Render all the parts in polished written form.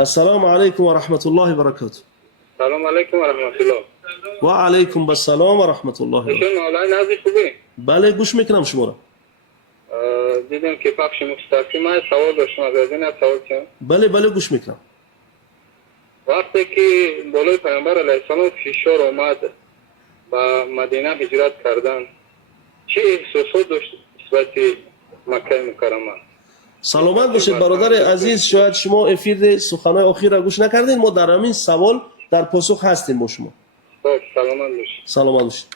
السلام علیکم و رحمت الله و برکاته. سلام علیکم و رحمت الله. و علیکم السلام و رحمت الله و برکاته. ایشون آنلاین هستی خوبی؟ بله گوش میکنم شما را. دیدم که پخش مستقیم های سوال داشتم از این سوال کنم. بله گوش میکنم. وقتی که بالای پیامبر علیه السلام فشار آمد با مدینه هجرت کردن چه احساسات داشت نسبت مکه مکرمه؟ سلامت باشید برادر عزیز. شاید شما افیر سخنهای آخر را گوش نکردین. ما در همین سوال در پاسخ هستیم با شما. سلامت باشید. سلامت باشید.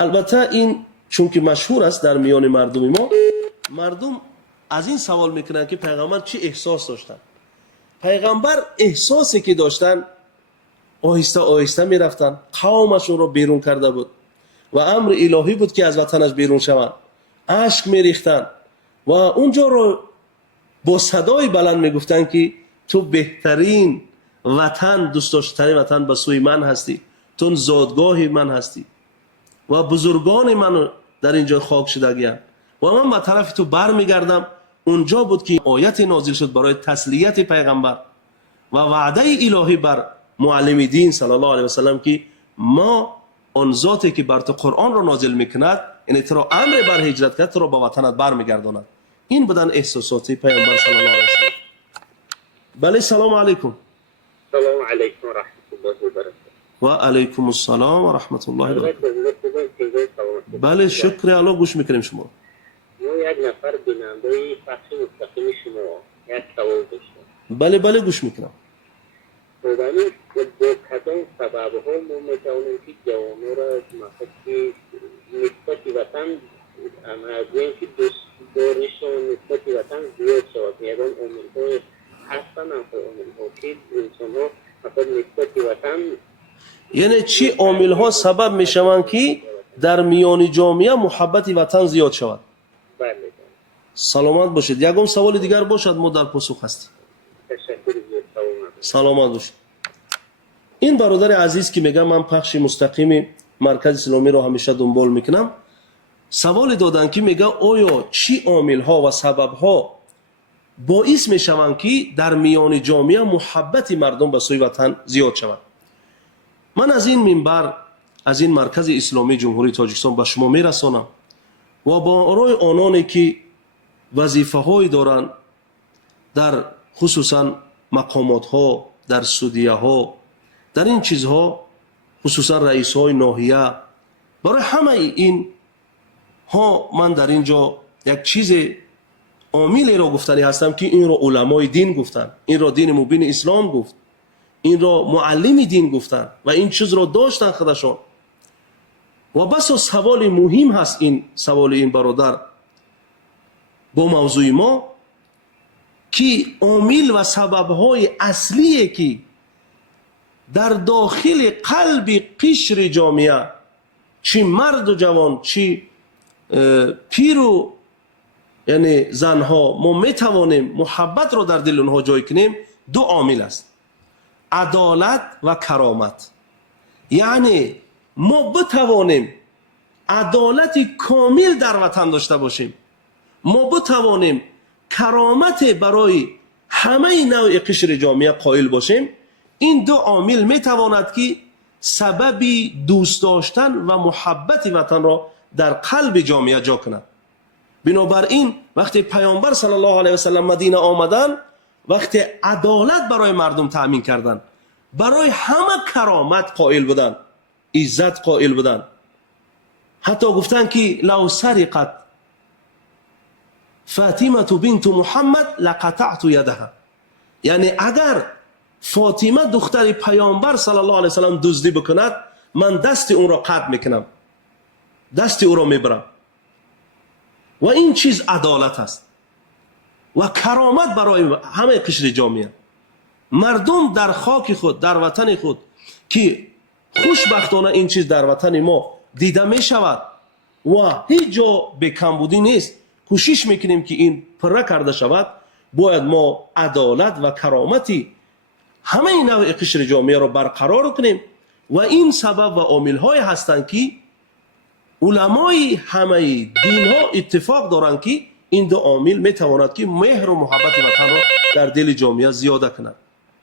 البته این چون که مشهور است در میان مردم ما، مردم از این سوال میکنن که پیغمبر چی احساس داشتن. پیغمبر احساسی که داشتن آهسته آهسته میرفتن. قومشون رو بیرون کرده بود و امر الهی بود که از وطنش بیرون شوند. اشک میریختن و اونجا رو با صدای بلند میگفتن که تو بهترین وطن، دوست داشتنی وطن به سوی من هستی، تو زادگاه من هستی و بزرگان من در اینجا خاک شدگی‌اند و من به طرف تو برمیگردم. اونجا بود که آیت نازل شد برای تسلیت پیغمبر و وعده الهی بر معلم دین صلی الله علیه و سلم که ما آن ذاتی که بر تو قرآن را نازل میکند، یعنی تو را امر بر هجرت کرد، تو را به وطنت برمیگرداند. این بودن احساسات پیامبر صلی الله علیه و سلم. بله سلام علیکم. سلام علیکم و رحمت الله و برکاته. و علیکم السلام و رحمت الله و برکاته. بله شکر الله. گوش میکنیم شما. یک نفر بیننده پخش مستقیم شما یک سوال داشتم. بله گوش میکنم. خدایی با کدام سبب ها ما میتوانیم که جوامع را مثلا نسبت وطن از اینکه دارشون نسبت وطن زیاد شود، یکان عامل های هستن عامل ها که انسان ها مثلا نسبت وطن، یعنی چی عامل ها سبب میشوند که در میان جامعه محبت وطن زیاد شود؟ بله. سلامت باشید. یکم سوال دیگر باشد ما در پاسخ هستیم. تشکر. سلامت باشید. این برادر عزیز که میگه من پخش مستقیم مرکز اسلامی رو همیشه دنبال میکنم، سوال دادن که میگه آیا چی عامل ها و سبب ها باعث میشوند که در میان جامعه محبت مردم به سوی وطن زیاد شود؟ من از این منبر، از این مرکز اسلامی جمهوری تاجیکستان به شما میرسانم و با آرای آنانی که وظیفه های دارند در خصوصا مقامات ها، در سودیه ها، در این چیزها، خصوصا رئیس های ناحیه، برای همه این ها من در اینجا یک چیز عاملی را گفتنی هستم که این را علمای دین گفتن، این را دین مبین اسلام گفت، این را معلم دین گفتن و این چیز را داشتن خودشان. و بس سوال مهم هست این سوال این برادر با موضوع ما که عامل و سبب‌های اصلی که در داخل قلب قشر جامعه، چی مرد و جوان، چی پیر و یعنی زنها، ما میتوانیم محبت را در دل اونها جای کنیم. دو عامل است: عدالت و کرامت. یعنی ما بتوانیم عدالت کامل در وطن داشته باشیم، ما بتوانیم کرامت برای همه نوع قشر جامعه قائل باشیم. این دو عامل میتواند که سبب دوست داشتن و محبت وطن را در قلب جامعه جا کند. بنابراین وقتی پیامبر صلی الله علیه و سلم مدینه آمدن، وقتی عدالت برای مردم تأمین کردن، برای همه کرامت قائل بودن، عزت قائل بودن. حتی گفتن که لو سرقت فاطمه بنت محمد لقطعت یدها. یعنی اگر فاطمه دختر پیامبر صلی الله علیه و سلم دزدی بکند، من دست اون را قطع میکنم، دست او را میبرم. و این چیز عدالت است و کرامت برای همه قشر جامعه. مردم در خاک خود، در وطن خود که خوشبختانه این چیز در وطن ما دیده می شود و هیچ جا به کمبودی نیست، کوشش میکنیم که این پره کرده شود. باید ما عدالت و کرامتی همه نوع قشر جامعه را برقرار کنیم و این سبب و عامل های هستند که علمای همه دین ها اتفاق دارند که این دو عامل میتواند که مهر و محبت وطن را در دل جامعه زیاده کنند.